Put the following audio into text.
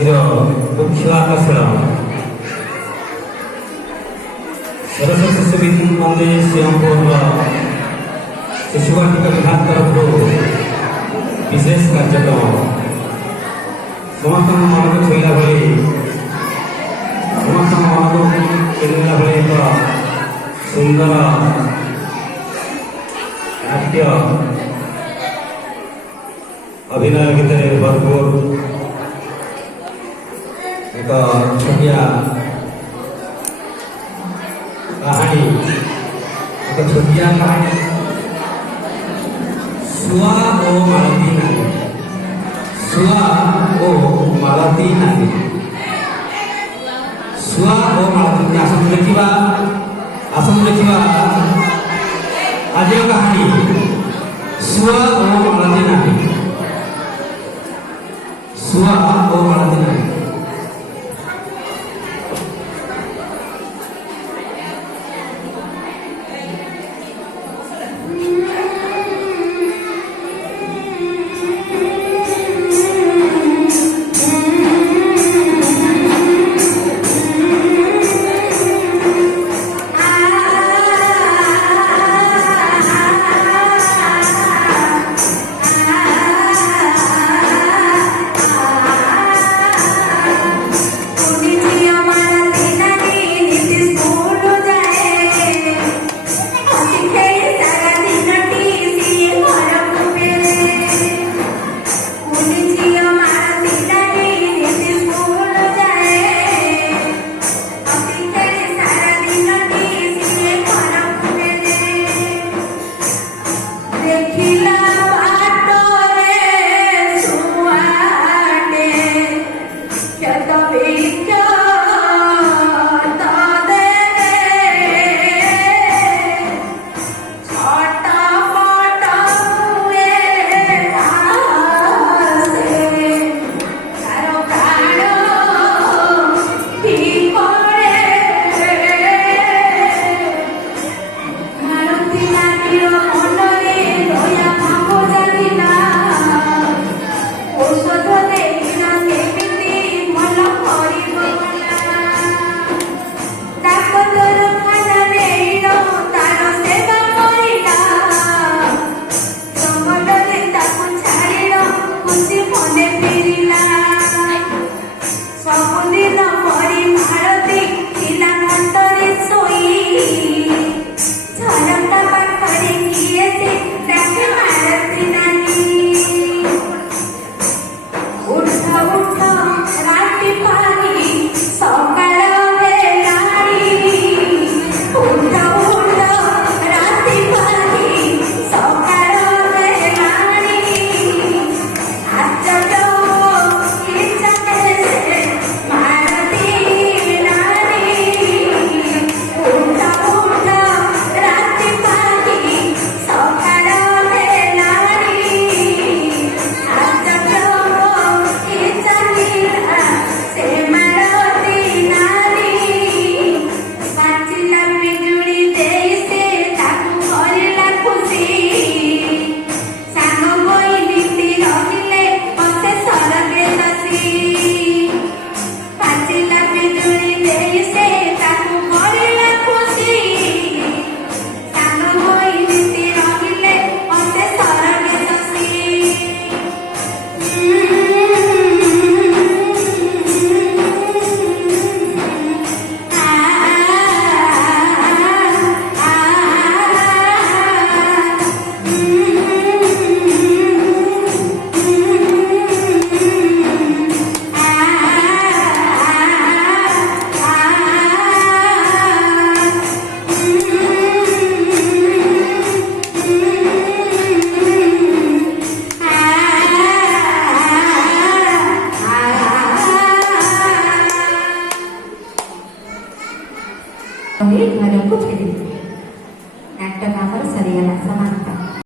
ଆଜିର ମୁଖ୍ୟ ଆକର୍ଷଣ ସରସ୍ୱତୀ ଶିଶୁ ବିଦ୍ୟା ମନ୍ଦିର ସିଂହପୁରର ଶିଶୁ ବାଟିକା ବିଭାଗ ତରଫରୁ ବିଶେଷ କାର୍ଯ୍ୟକ୍ରମ ସମସ୍ତଙ୍କ ମନକୁ ଛୁଇଁଲା ଭଳି ସମସ୍ତଙ୍କ ମନକୁ କିଣିଲା ଭଳି ଏକ ସୁନ୍ଦର ନାଟ୍ୟ ଅଭିନୟ ଭିତରେ ଭରପୁର ଏକ ଛୋଟିଆ କାହାଣୀ ଶୁଆ ଓ ମାଳତୀ ନାରୀ। ଶୁଆ ଓ ମାଳତୀ ନାରୀ। ଶୁଆ ଓ ମାଳତୀ ଆସନ୍ତୁ ଦେଖିବା ଆଜିର କାହାଣୀ ଶୁଆ ଓ ମାଳତୀ ନାରୀ। ଶୁଆ ଓ ମାଳତୀ ନାରୀ। Tequila.